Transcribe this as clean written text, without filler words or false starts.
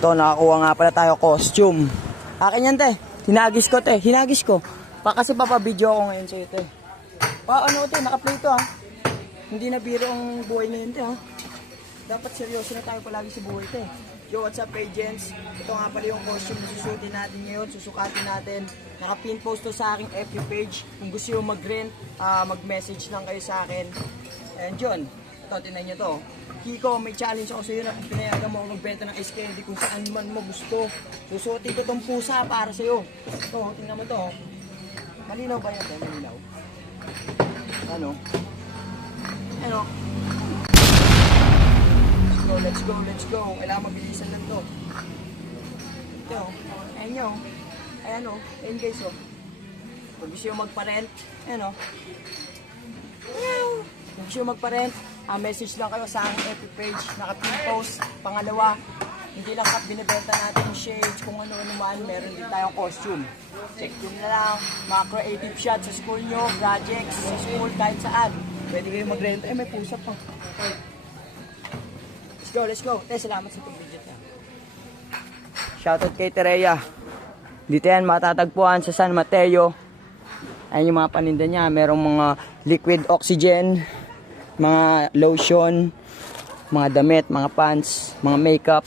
Ito, nakakuha nga pala tayo costume. Akin yan, te. Hinagis ko, te. Hinagis ko. Kasi papabideo ako ngayon sa'yo, te. Ano, te, nakaplay to, ha. Hindi na biro ang buhay ngayon, te, ha. Dapat seryoso na tayo palagi sa buhay, te. Yo, what's up, agents? Ito nga pala yung costume na susutin natin ngayon. Susukatin natin. Naka-pin post to sa aking FB page. Kung gusto yung mag-rent, mag-message lang kayo sa akin. And yun. Ito, tinan nyo to. Kiko, may challenge ako sa'yo na kung pinayagan mo ako magbenta ng ice candy kung saan man mo gusto. Susutin ko tong pusa para sa'yo. Ito, tingnan mo to. Malinaw ba yan? Malinaw. Ano? Ano? Let's go, let's go. Kailangan mabilisan lang to. Ito, ayan nyo. Ayan o, ayan guys o. Kung gusto yung magpa-rent, ayan o. Kung gusto yung magpa-rent, message lang kayo sa aking FB page. Naka-pin post. Pangalawa, hindi lang binibenta natin yung shades, kung ano-ano man, meron din tayong costume. Check nyo na lang, mga creative shots sa school nyo, projects, sa school, kahit saan. Pwede kayo mag-rent. Eh, may pusa pa. Let's go, let's go. Salamat sa itong video niya. Shoutout kay Tereya. Dito yan matatagpuan sa San Mateo. Ayan yung mga paninda niya. Merong mga liquid oxygen, mga lotion, mga damit, mga pants, mga makeup.